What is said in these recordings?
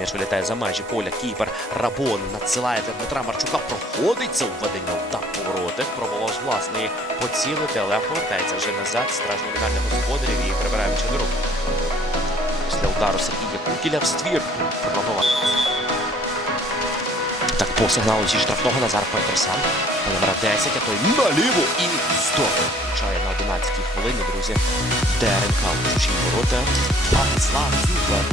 М'яч вилітає за межі поля. Кіпер Рабон надсилає для Дмитра Марчука. Проходить це введення удар повороти. Пробував з власної поцілити, але повертається вже назад. Страшно фінальних господарів і прибирає до рук. Після удару Сергія Кукіля в ствір. Пробував. По сигналу зі штрафного Назар Петерсан. Номер 10, а той наліво і здорово. Чає на 11-й хвилині, друзі. ДРНК в чужі ворота. Владислав Зюблер.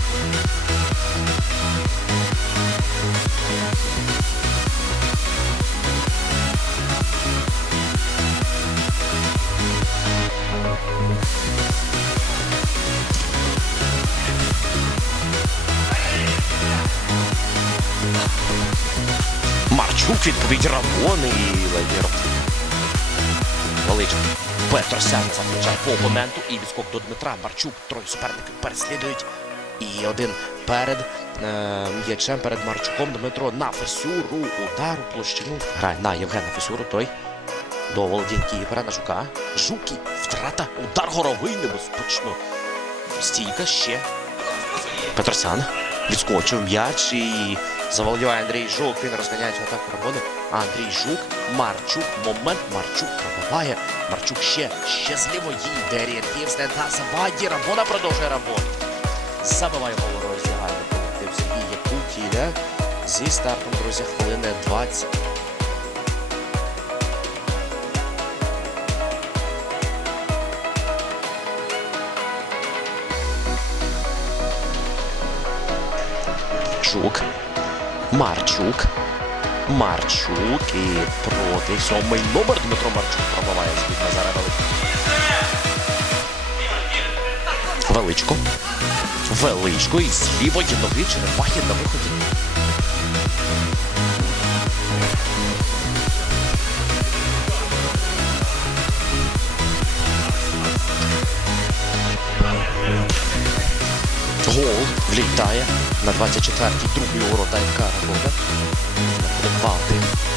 Марчук відповідь Рамон і Лайвіров. Величко. Петросян заключає по опоненту і відскок до Дмитра. Марчук. Троє суперників переслідують. І один перед е, м'ячем перед Марчуком Дмитро на Фесюру. Удар у площину. Грає на Євгена Фесюру. Той до володінь Кіпера на Жука. Жуки. Втрата. Удар горовий небезпечно. Стійка ще. Петросян відскочив м'яч і заволодіває Андрій Жук. Він розганяється атаку роботи. А Андрій Жук, Марчук. Момент Марчук пробиває. Марчук ще, ще з лівої. Дерієр Київсне на заваді. Рабона продовжує Рабон. Забиває голову роздягальний колектив Сергій Якутіля. Зі стартом, друзі, хвилини 20. Жук. Марчук. Марчук і проти сьомий номер Дмитро Марчук пробиває з-під Назара Величко. Величко. Величко і з лівої ноги Черепахін на виході. Гол влітає на 24-й другий ворота ФК Робота. Буде 2-1.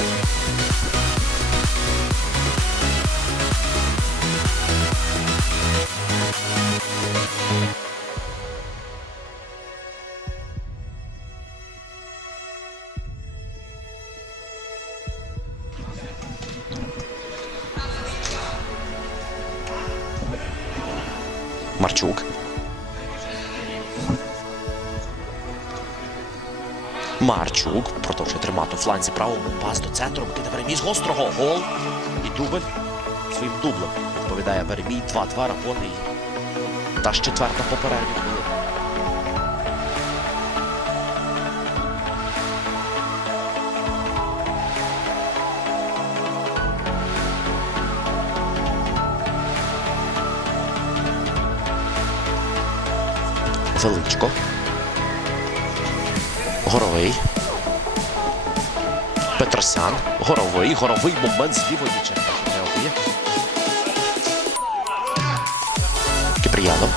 Марчук. Марчук продовжує тримати у фланзі правому пас до центру. Кида Веремій з гострого. Гол. І дубль своїм дублем. Відповідає Веремій. 2-2 рахунок. І Та ж четверта попередня. Величко. Горовий. Петросян. Горовий. Горовий момент з лівої черепахи. Кипріянов.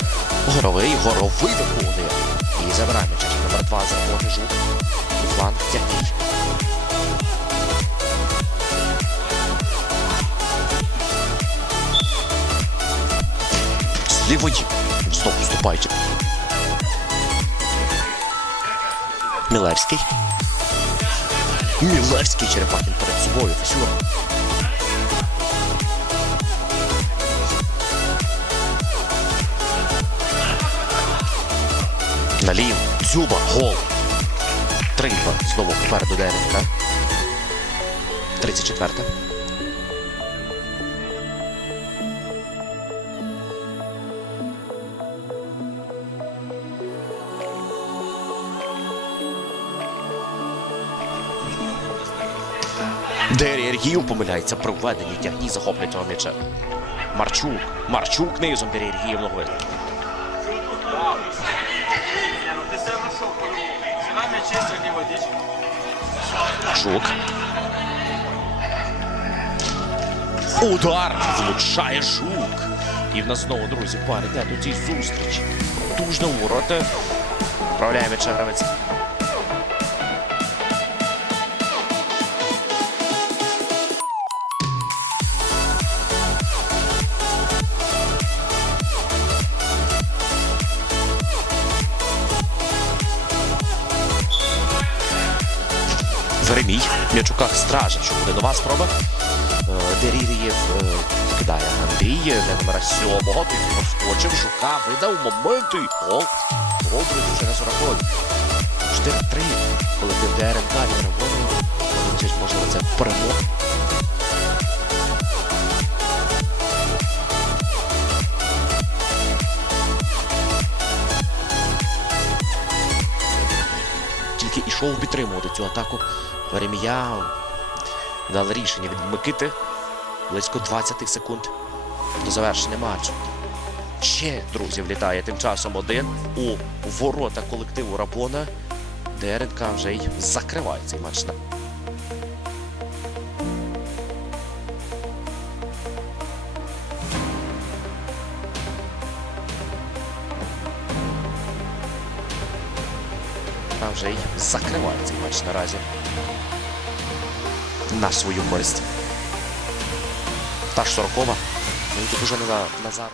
Горовий. Горовий виходить. І забирає м'яч. Номер два за жук. І фланг тягніть. Знов вступаючи. Мілевський. Мілевський Черепахін перед собою. Фасюра. Налів. Дзюба. Гол. 3-2. Знову попереду Тридцять 34. Дері Ергіїв помиляється при введенні тягні захоплять цього м'яча. Марчук. Марчук низом Дері Ергіїв ногою. Жук. Удар! Влучає жук. І в нас знову, друзі, паритет у цій зустрічі. Потужно у ворота. Вправляє м'яча гравець. М'ячуках буде нова спроба. Е, Дерірієв е, кидає Андрій для номера сьомого. Він проскочив, Жука видав моменти. Гол. Друзі, вже на 40 4-3. Колектив ДРНК червоною. Можливо, це перемога. Тільки ішов підтримувати цю атаку. Веремія дали рішення від Микити. Близько 20 секунд до завершення матчу. Ще, друзі, влітає тим часом один у ворота колективу Рапона. ДРНК вже й закриває цей матч. А вже й закриває цей матч наразі. На свою користь. Та ж сорокова. Ну і тут уже назад.